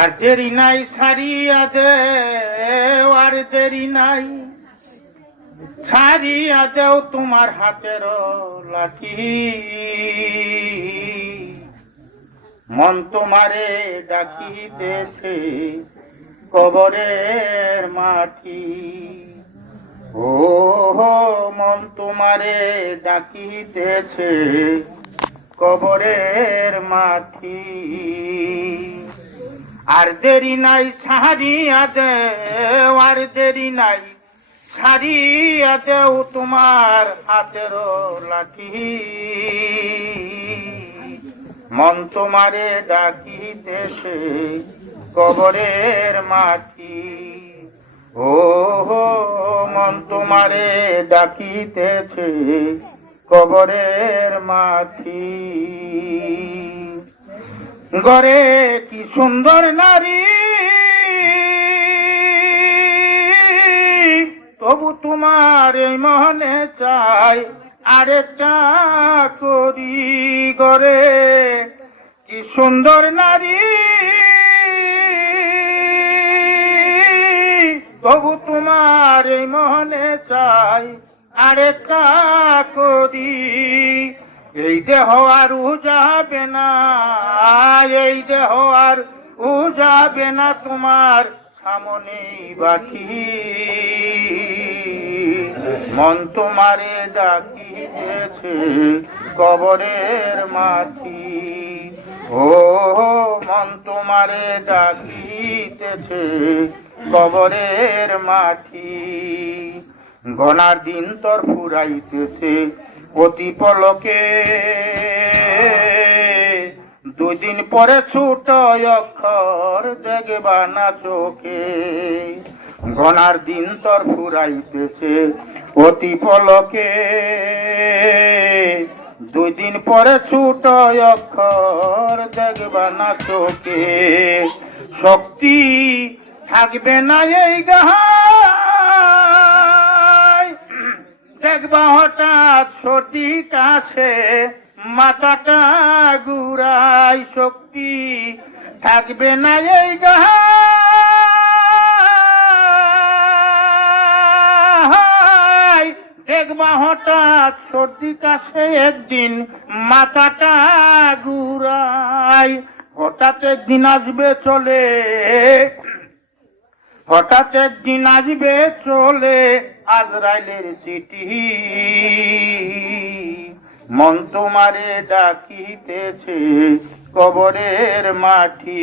আর দেরি নাই ছাড়িয়া দেও, আর দেরি নাই ছাড়িয়া দেও তোমার হাতের লাঠি। মন তোমারে ডাকিতেছে কবরের মাটি। ও মন তোমারে ডাকিতেছে কবরের মাটি। আর দেরি নাই ছাড়িয়া দেও, আর দেরি নাই ছাড়িয়া দেও তোমার হাতের লাঠি। মন তোমারে ডাকিতেছে কবরের মাটি। ও মন তোমারে ডাকিতেছে কবরের মাটি। গরে কি সুন্দর নারী, তবু তোমার এই মনে চাই আরেকটা করি। গরে কি সুন্দর নারী, তবু তোমার এই মনে চাই আরেকটা করি। এই দেহ আর উজাবে না, এই দেহ আর উজাবে না তোমার সামনে বাকি। মন তোমারে ডাকিতেছে কবরের মাটি। ও মন তোমারে ডাকিতেছে কবরের মাটি। গনার দিন তোর ফুরাইতেছে অতি পলকে, দুদিন পরে ছোট অক্ষর দেখবা না চোখে। গনার দিন তোর ফুরাইতেছে অতি পলকে, দুদিন পরে ছোট অক্ষর দেখবা না চোখে। শক্তি থাকবে না এই গাহায়, দেখবা হঠাৎ সর্দি কাছে মাথাটা ঘুরাই। শক্তি থাকবে না এই গাহায়, দেখবা হঠাৎ সর্দি কাছে একদিন মাথাটা ঘুরাই। হঠাৎ একদিন আসবে চলে, হঠাৎ একদিন আসবে চলে আজরাইলের চিঠি। মন তোমারে ডাকিতেছে কবরের মাটি।